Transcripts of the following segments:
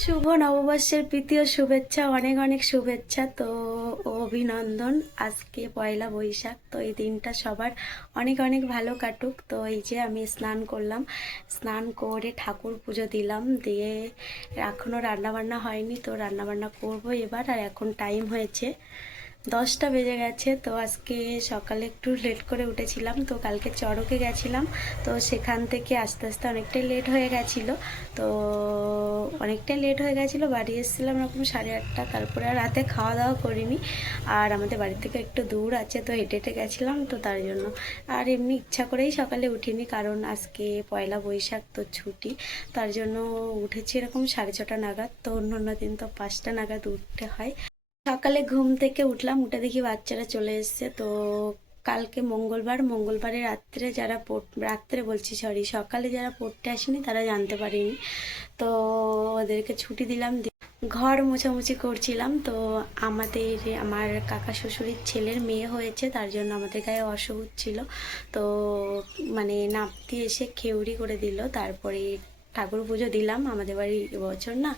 শুভ নববর্ষের প্রীতি ও শুভেচ্ছা, অনেক অনেক শুভেচ্ছা। তো অভিনন্দন, আজকে পয়লা বৈশাখ। তো এই দিনটা সবার অনেক অনেক ভালো কাটুক। তো এই যে আমি স্নান করলাম, স্নান করে ঠাকুর পুজো দিলাম, দিয়ে এখনও রান্নাবান্না হয়নি। তো রান্নাবান্না করবো এবার। আর এখন টাইম হয়েছে 10টা বেজে গেছে। তো আজকে সকালে একটু লেট করে উঠেছিলাম, তো কালকে চড়কে গেছিলাম। তো সেখান থেকে আস্তে আস্তে অনেকটাই লেট হয়ে গেছিলো। তো অনেকটাই লেট হয়ে গেছিলো, বাড়ি এসেছিলাম এরকম 8:30। তারপরে আর রাতে খাওয়া দাওয়া করিনি। আর আমাদের বাড়ি থেকে একটু দূর আছে, তো হেঁটে হেঁটে গেছিলাম, তো তার জন্য। আর এমনি ইচ্ছা করেই সকালে উঠিনি, কারণ আজকে পয়লা বৈশাখ, তো ছুটি। তার জন্য উঠেছি এরকম 6:30 নাগাদ। তো অন্য অন্য দিন তো 5টা নাগাদ উঠতে হয়। সকালে ঘুম থেকে উঠলাম, উঠে দেখি বাচ্চারা চলে এসছে। তো কালকে মঙ্গলবারে রাত্রে বলছি, সরি, সকালে যারা পড়তে আসেনি তারা জানতে পারেনি। তো ওদেরকে ছুটি দিলাম। ঘর মোছামুছি করছিলাম। তো আমার কাকা শ্বশুরের ছেলের মেয়ে হয়েছে, তার জন্য আমাদের গায়ে অসুখ ছিল। তো মানে নাপতি এসে খেউড়ি করে দিল। তারপরে ঠাকুর পুজো দিলাম। আমাদের বাড়ি এবছর না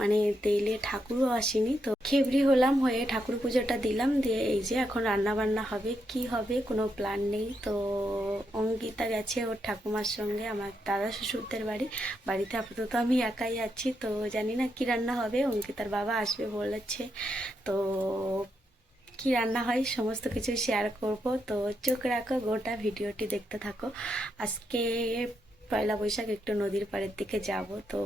মানে তেলে ঠাকুরও আসেনি, তো খেবড়ি হলাম, হয়ে ঠাকুর পুজোটা দিলাম। দিয়ে এই যে এখন রান্না বান্না হবে, কি হবে কোনো প্ল্যান নেই। তো অঙ্কিতা গেছে ওর ঠাকুমার সঙ্গে আমার দাদা শ্বশুরদের বাড়িতে আপাতত আমি একাই আছি। তো জানি না কি রান্না হবে, অঙ্কিতার বাবা আসবে বলেছে। তো কি রান্না হয় সমস্ত কিছু শেয়ার করব। তো চোখ রাখো, গোটা ভিডিওটি দেখতে থাকো। আজকে পয়লা বৈশাখ, একটু নদীর পাড়ের দিকে যাব। তো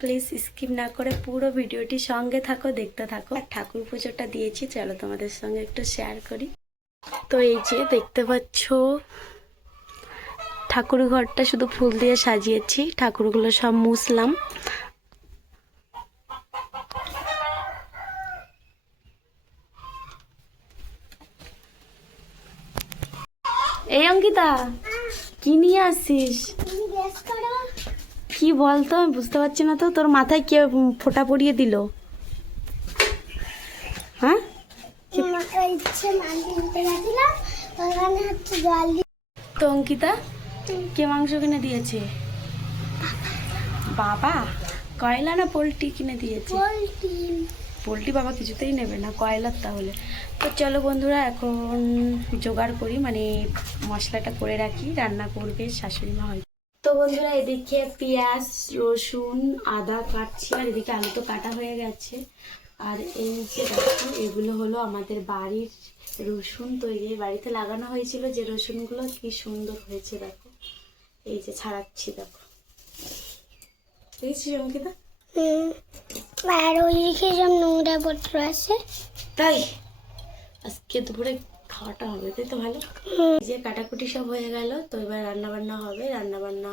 প্লিজ স্কিপ না করে পুরো ভিডিওটি সঙ্গে থাকো, দেখতে থাকো। আর ঠাকুর পুজোটা দিয়েছি, চলো তোমাদের সঙ্গে একটু শেয়ার করি। তো এই যে দেখতে পাচ্ছ, ঠাকুর ঘরটা শুধু ফুল দিয়ে সাজিয়েছি, ঠাকুরগুলো সব মুছলাম। এই অঙ্কিতা, কি নিয়ে আসছিস? কি বলতো, আমি বুঝতে পারছি না। তো তোর মাথায় কে ফোঁটা পরিয়ে দিল? হ্যাঁ, তো অঙ্কিতা, কে মাংস কিনে দিয়েছে? বাবা। কয়লা না পোলট্রি কিনে দিয়েছে? পোলট্রি বাবা কিছুতেই নেবে না, কয়লার তাহলে। তো চলো বন্ধুরা, এখন জোগাড় করি, মানে মশলাটা করে রাখি, রান্না করবে শাশুড়ি মা হয়। তো বন্ধুরা, এদিকে পেঁয়াজ, রসুন, আদা কাটছি, আর এদিকে আলু তো কাটা হয়ে গেছে। আর এই যে দেখো, এগুলো হলো আমাদের বাড়ির রসুন। তো এই বাড়িতে লাগানো হয়েছিল যে রসুনগুলো, কি সুন্দর হয়েছে দেখো। এই যে ছাড়াচ্ছি, দেখো, দেখছিস অঙ্কিতা? আর ওইদিকে সব নোংরা পত্র আছে, তাই আজকে দুপুরে খাওয়াটা হবে, তাই তো ভালো। যে কাটাকুটি সব হয়ে গেল। তো এবার রান্না বান্না হবে, রান্না বান্না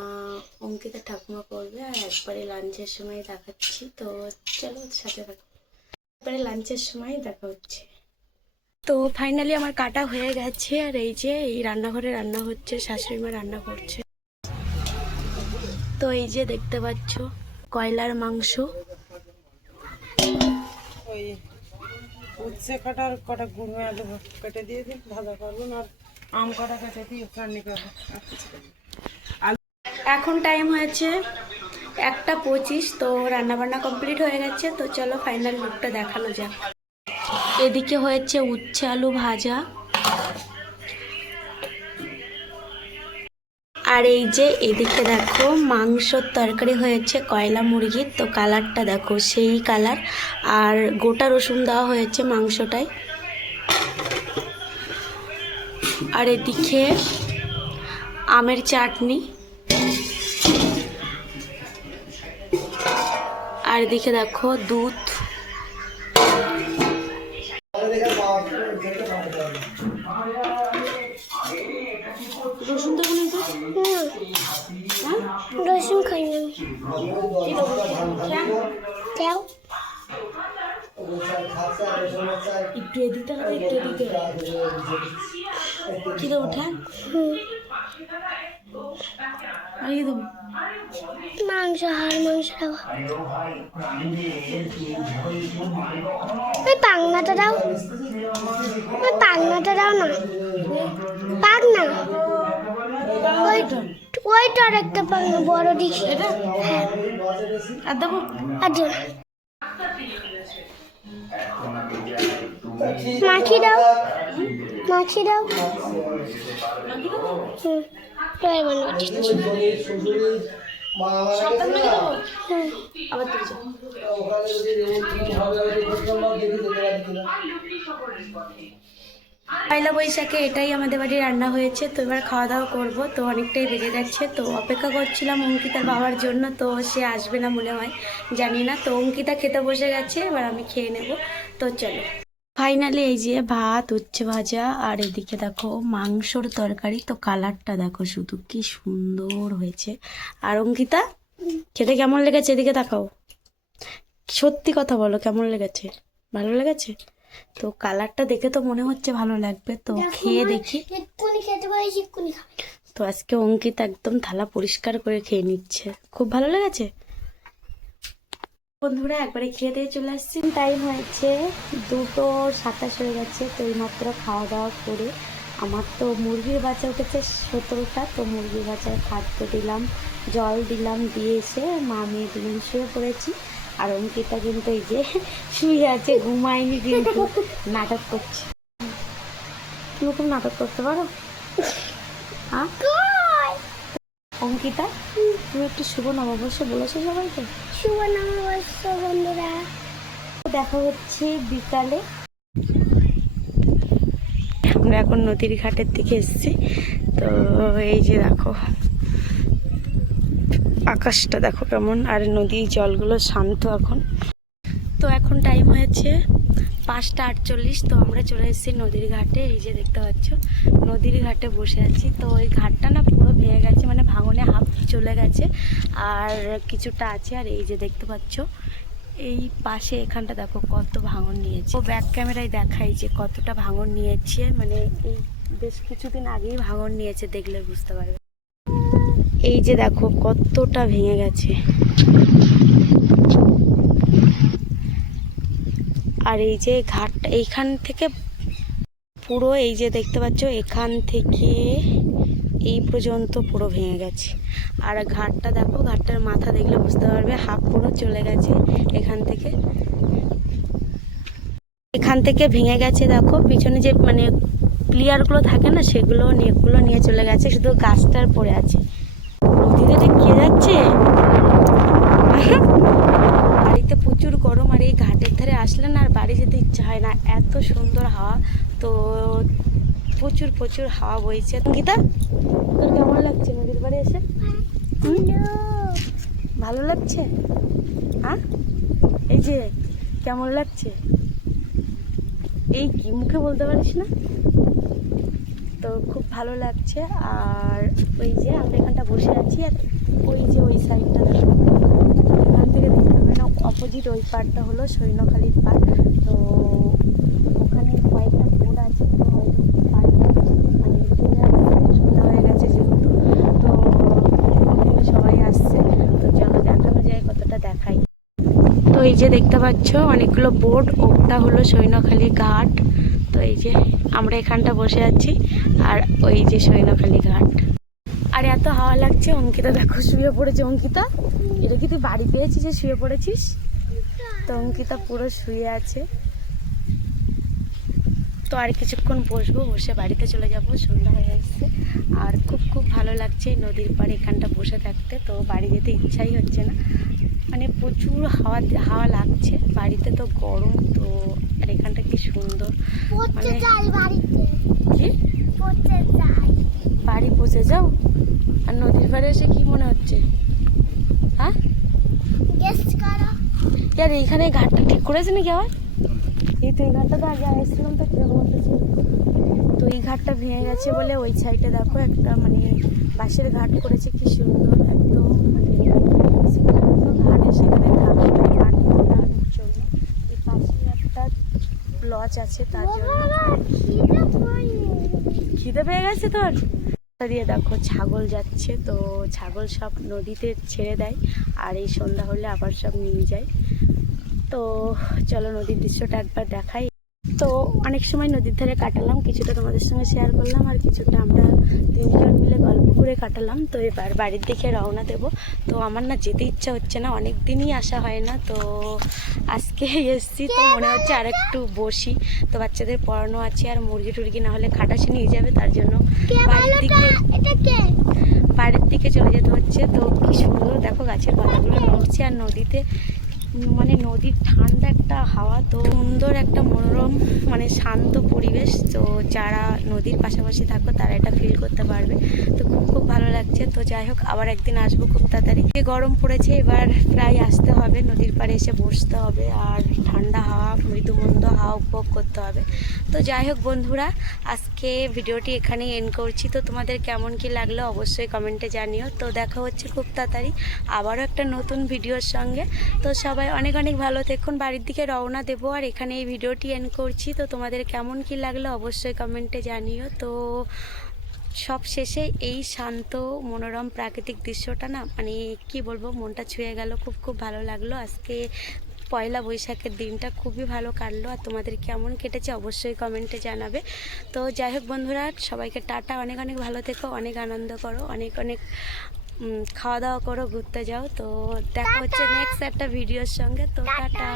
অঙ্কিতা ঠাকুমা করবে। আর একবারে লাঞ্চের সময় দেখাচ্ছি। তো চলো সাথে থাকো, একবারে লাঞ্চের সময় দেখা হচ্ছে। তো ফাইনালি আমার কাটা হয়ে গেছে। আর এই যে এই রান্নাঘরে রান্না হচ্ছে, শাশুড়ি মা রান্না করছে। তো এই যে দেখতে পাচ্ছ কয়লার মাংস। ওই উচ্ছে কাটার কটা গুঁড়ো আলু কেটে দিয়ে দিন, ভাজা করবেন। আর আম কটা কেটে দিয়ে চাটনি করবো। এখন টাইম হয়েছে 1:25। তো রান্নাবান্না কমপ্লিট হয়ে গেছে। তো চলো ফাইনাল লুকটা দেখানো যাক। এদিকে হয়েছে উচ্ছে আলু ভাজা, আর এই যে এদিকে দেখো মাংসর তরকারি হয়েছে কয়লা মুরগির। তো কালারটা দেখো, সেই কালার। আর গোটা রসুন দেওয়া হয়েছে মাংসটায়। আর এদিকে আমের চাটনি। আর এদিকে দেখো দুধ। রসুন দেবো না তো? হ্যাঁ, রসুন খাই না। দাও, একটু এদিকে হবে, একটু এদিকে কি দেবো? ঠ্যাং আর কি দেবো? মাংস, হাড় মাংস দেবো। ওই পাংনাটা দাও, ওই পাংনাটা দাও না, পাক না, ওই ওইটা আরেকটা পাঙ্গা বড় দেখি। এটা হ্যাঁ আর দেবো। আর দিও না। মাখি দাও, মাখি দাও। এবার বানিয়ে দিচ্ছি। সবটা মেখে দেবো। হুম। আবার তুই যা। পয়লা বৈশাখে এটাই আমাদের বাড়ি রান্না হয়েছে। তো এবার খাওয়া দাওয়া করবো, তো অনেকটাই বেজে যাচ্ছে। তো অপেক্ষা করছিলাম অঙ্কিতার বাবার জন্য, তো সে আসবে না মনে হয়, জানি না। তো অঙ্কিতা খেতে বসে গেছে, এবার আমি খেয়ে নেব। তো চলো, ফাইনালি এই যে ভাত, উচ্ছে ভাজা, আর এদিকে দেখো মাংসর তরকারি। তো কালারটা দেখো শুধু কি সুন্দর হয়েছে। আর অঙ্কিতা খেতে কেমন লেগেছে? এদিকে তাকাও, সত্যি কথা বলো, কেমন লেগেছে? ভালো লেগেছে? তো কালারটা দেখে তো মনে হচ্ছে ভালো লাগবে, তো খেয়ে দেখি। এক্ষুনি খেতে পারি, এক্ষুনি খাবে। তো আজকে অঙ্কিত একদম থালা পরিষ্কার করে খেয়ে নিচ্ছে। খুব ভালো লেগেছে বন্ধুরা। একবারে খেয়ে দিয়ে চলে আসছি। টাইম হয়েছে 2:27 হয়ে গেছে। তো এইমাত্র খাওয়া দাওয়া করে আমার তো মুরগির বাচ্চা উঠেছে 17টা। তো মুরগির বাচ্চার খাদ্য দিলাম, জল দিলাম, দিয়ে এসে মা মেয়ে দুজন শুয়ে পড়েছি। আর অঙ্কিতা কিন্তু এই যে শুয়ে আছে, ঘুমায়নি, কিন্তু নাটক করছে। তুমি খুব নাটক করতে পারো, হ্যাঁ অঙ্কিতা? তুমি একটু শুভ নববর্ষ বলেছো সবাইকে? শুভ নববর্ষ বন্ধুরা। দেখা হচ্ছে বিকালে। আমরা এখন নদীর ঘাটের দিকে এসেছি। তো এই যে দেখো আকাশটা দেখো কেমন, আর নদীর জলগুলো শান্ত এখন। তো এখন টাইম হয়েছে 5:48। তো আমরা চলে এসেছি নদীর ঘাটে। এই যে দেখতে পাচ্ছ নদীর ঘাটে বসে আছি। তো ওই ঘাটটা না পুরো ভেঙে গেছে, মানে ভাঙনে হাফ চলে গেছে, আর কিছুটা আছে। আর এই যে দেখতে পাচ্ছ এই পাশে এখানটা দেখো কত ভাঙন নিয়েছে। ও ব্যাক ক্যামেরায় দেখাই যে কতটা ভাঙন নিয়েছে, মানে এই বেশ কিছুদিন আগেই ভাঙন নিয়েছে, দেখলে বুঝতে পারবে। এই যে দেখো কতটা ভেঙে গেছে। আর এই যে ঘাটটা এইখান থেকে পুরো, এই যে দেখতে পাচ্ছ এখান থেকে এই পর্যন্ত পুরো ভেঙে গেছে। আর ঘাটটা দেখো, ঘাটটার মাথা দেখলে বুঝতে পারবে হাফ পুরো চলে গেছে এখান থেকে ভেঙে গেছে। দেখো পিছনে যে মানে প্লেয়ারগুলো থাকে না, সেগুলো নিয়ে চলে গেছে, শুধু গাছটার পড়ে আছে। নদীতে কে যাচ্ছে? বাড়িতে প্রচুর গরম, আর এই ঘাটের ধারে আসলে না আর বাড়ি যেতে ইচ্ছা হয় না, এত সুন্দর হাওয়া। তো প্রচুর প্রচুর হাওয়া বইছে। গীতা, তোর কেমন লাগছে নদীর বাড়ি এসে? ভালো লাগছে? হ্যাঁ, এই যে কেমন লাগছে? এই কি মুখে বলতে পারিস না? তো খুব ভালো লাগছে। আর ওই যে আমরা এখানটা বসে আছি, আর ওই যে ওই সাইডটা দেখো, এখান থেকে দেখতে হবে না, অপোজিট ওই পাড়টা হলো সৈন্যখালীর পাড়। তো ওখানে কয়েকটা বোট আছে। তো হয়তো পাড়টা মানে সন্ধ্যা হয়ে গেছে যেহেতু, তো ওখানে সবাই আসছে। তো চলো দেখানো যায়, কতটা দেখাই। তো এই যে দেখতে পাচ্ছ অনেকগুলো বোট, ওটা হলো সৈন্যখালী ঘাট। তো এই যে আমরা এখানটা বসে আছি, আর ওই যে সৈন্যখালী ঘাট। আর এত হাওয়া লাগছে। অঙ্কিতা দেখো শুয়ে পড়েছে। অঙ্কিতা, এটা কি তুই বাড়ি পেয়েছিস যে শুয়ে পড়েছিস? তো অঙ্কিতা পুরো শুয়ে আছে। তো আর কিছুক্ষণ বসবো, বসে বাড়িতে চলে যাব, সন্ধ্যা হয়ে আসছে। আর খুব খুব ভালো লাগছে নদীর পাড়ে এখানটা বসে থাকতে। তো বাড়ি যেতে ইচ্ছাই হচ্ছে না, মানে প্রচুর হাওয়া লাগছে। বাড়িতে তো গরম, তো আর এখানটা কি সুন্দর, মানে কি বাড়ি পৌঁছে যাও। আর নদীর পাড়ে এসে কি মনে হচ্ছে? হ্যাঁ, আর এইখানে ঘাটটা ঠিক করেছে নাকি আবার? এই তো এই ঘাটটা তো আগে এসেছিলাম, তো কিরকম ছিল। তো এই ঘাটটা ভেঙে গেছে বলে ওই সাইডে দেখো একটা মানে বাঁশের ঘাট করেছে, কি সুন্দর একদম, মানে ঘাটে সেখানে থাকার জন্য। এই পাশে একটা লজ আছে, তার জন্য। খিদে পেয়ে গেছে তোর? দিয়ে দেখো ছাগল যাচ্ছে। তো ছাগল সব নদীতে ছেড়ে দেয়, আর এই সন্ধ্যা হলে আবার সব নিয়ে যায়। তো চলো নদীর দৃশ্যটা একবার দেখাই। তো অনেক সময় নদীর ধারে কাটালাম, কিছুটা তোমাদের সঙ্গে শেয়ার করলাম আর কিছুটা আমরা তিনজন মিলে গল্প করে কাটালাম। তো এবার বাড়ির দিকে রওনা দেব। তো আমার না যেতে ইচ্ছা হচ্ছে না, অনেক দিনই আসা হয় না, তো আজকে এসছি, তো মনে হচ্ছে আর একটু বসি। তো বাচ্চাদের পড়ানো আছে আর মুরগি টুরগি না হলে খাটাসে নিয়ে যাবে, তার জন্য বাড়ির দিকে চলে যেতে হচ্ছে। তো কি সুন্দর দেখো গাছের পাতাগুলো নড়ছে আর নদীতে মানে নদীর ঠান্ডা একটা হাওয়া, তো সুন্দর একটা মনোরম মানে শান্ত পরিবেশ। তো যারা নদীর পাশাপাশি থাকো তারা এটা ফিল করতে পারবে। তো খুব খুব ভালো লাগছে। তো যাই হোক আবার একদিন আসবো খুব তাড়াতাড়ি। গরম পড়েছে, এবার প্রায় আসতে হবে, নদীর পাড়ে এসে বসতে হবে আর ঠান্ডা হাওয়া মৃদুমন্দ হাওয়া উপভোগ করতে হবে। তো যাই হোক বন্ধুরা, আজকে ভিডিওটি এখানেই এন্ড করছি। তো তোমাদের কেমন কি লাগলো অবশ্যই কমেন্টে জানিও। তো দেখা হচ্ছে খুব তাড়াতাড়ি আবারও একটা নতুন ভিডিওর সঙ্গে। তো সবাই অনেক অনেক ভালো দেখুন, বাড়ির দিকে রওনা দেবো আর এখানে এই ভিডিওটি এন্ড করছি। তো তোমাদের কেমন কি লাগলো অবশ্যই কমেন্টে জানিও। তো সব শেষে এই শান্ত মনোরম প্রাকৃতিক দৃশ্যটা না মানে কি বলবো, মনটা ছুঁয়ে গেল, খুব খুব ভালো লাগলো। আজকে পয়লা বৈশাখের দিনটা খুবই ভালো কাটলো আর তোমাদের কেমন কেটেছে অবশ্যই কমেন্টে জানাবে। তো যাই হোক বন্ধুরা, সবাইকে টাটা, অনেক অনেক ভালো থেকো, অনেক আনন্দ করো, অনেক অনেক খাওয়া দাওয়া করো, ঘুরতে যাও। তো দেখা হচ্ছে নেক্সট একটা ভিডিওর সঙ্গে। তো টাটা।